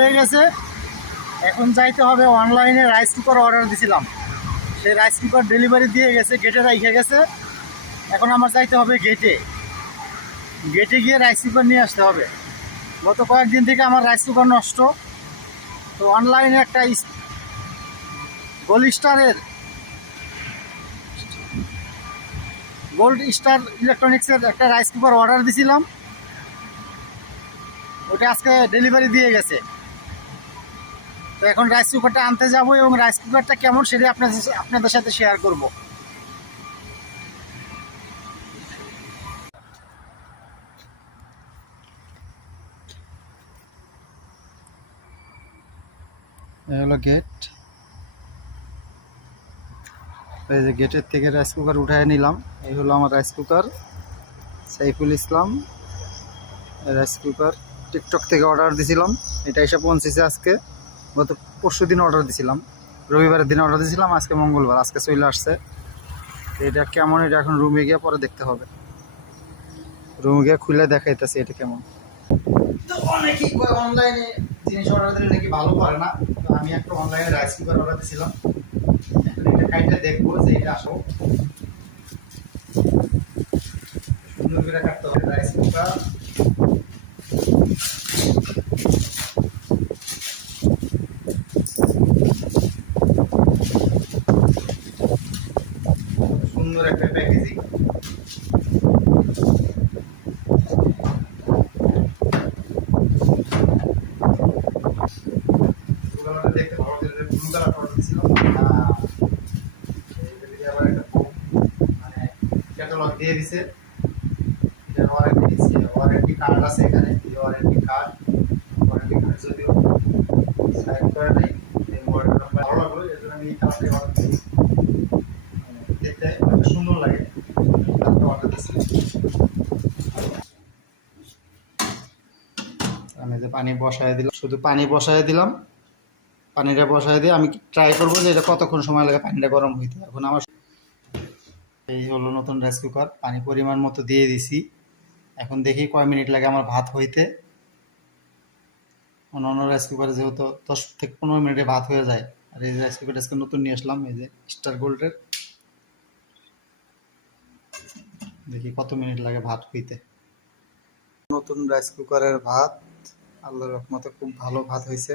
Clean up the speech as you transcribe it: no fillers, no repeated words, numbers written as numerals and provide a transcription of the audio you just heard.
হয়ে গেছে। এখন যাইতে হবে অনলাইনে। রাইস কুকার অর্ডার দিছিলাম, সেই রাইস কুকার ডেলিভারি দিয়ে গেছে, গেটে রেখে গেছে। এখন আমার যাইতে হবে গেটে, গেটে গিয়ে রাইস কুকার নিয়ে আসতে হবে। গত কয়েকদিন থেকে আমার রাইস কুকার নষ্ট। তো অনলাইনে একটা গোল্ড স্টারের গোল্ড স্টার ইলেকট্রনিক্সের একটা রাইস কুকার অর্ডার দিছিলাম, ওটা আজকে ডেলিভারি দিয়ে গেছে। তো এখন রাইস কুকারটা আনতে যাব এবং রাইস কুকারটা কেমন সেটা আপনাদের সাথে শেয়ার করব। এই হলো গেট। এই যে গেটের থেকে রাইস কুকার উঠায় নিলাম। এই হলো আমার rice cooker, Saiful Islam rice cooker. TikTok থেকে অর্ডার দিছিলাম, এটা এসে পৌঁছেছে আজকে। গত পরশু দিন অর্ডার দিছিলাম, রবিবারের দিন অর্ডার দিছিলাম, আজকে মঙ্গলবার, আজকে চলে আসছে। এটা কেমন এটা এখন রুমে গিয়ে পরে দেখতে হবে। রুমে গিয়ে খুলে দেখাইতেছে এটা কেমন। তো অনেকেই অনলাইনে জিনিস অর্ডার দিলে নাকি ভালো পারে না। তো আমি একটা অনলাইনে রাইস কুকার অর্ডার দিছিলাম, এখন এটা কাইটা দেখবো যে এটা আসো সুন্দর করে কাটতে হবে রাইস কুকার। সুন্দর একটা প্যাকেজিং। দেখতে ভালো, ব্লু কালার অর্ডার দিছিলাম। আবার একটা মানে ক্যাটালগ দিয়ে দিছে, এটার ওয়ারেন্টি দিচ্ছে, ওয়ারেন্টি কার্ড আছে এখানে, ওয়ারেন্টি কার্ড। ওয়ারেন্টি কার্ড যদিও সাইন করে নাই, এই মডেলটা ভালো লাগলো, এর জন্য আমি এই কালারটাই অর্ডার দিচ্ছি। দেখতে অনেক সুন্দর লাগে, অর্ডার দিচ্ছি। আমি যে পানি বসায় দিলাম, শুধু পানি বসায় দিলাম। পানিটা বসায় দিয়ে আমি ট্রাই করবো যে এটা কতক্ষণ সময় লাগে পানিটা গরম হইতে। এখন আমার এই হলো নতুন রাইস কুকার, পানি পরিমাণ মতো দিয়ে দিছি। এখন দেখি কয় মিনিট লাগে আমার ভাত হইতে। অন্যান্য রাইস কুকারে যেহেতু 10 থেকে 15 মিনিটে ভাত হয়ে যায়, আর এই রাইস কুকারটা আজকে নতুন নিয়ে আসলাম, এই যে স্টার গোল্ডের। দেখি কত মিনিট লাগে ভাত হইতে। নতুন রাইস কুকারের ভাত, আল্লাহর রহমতে খুব ভালো ভাত হয়েছে।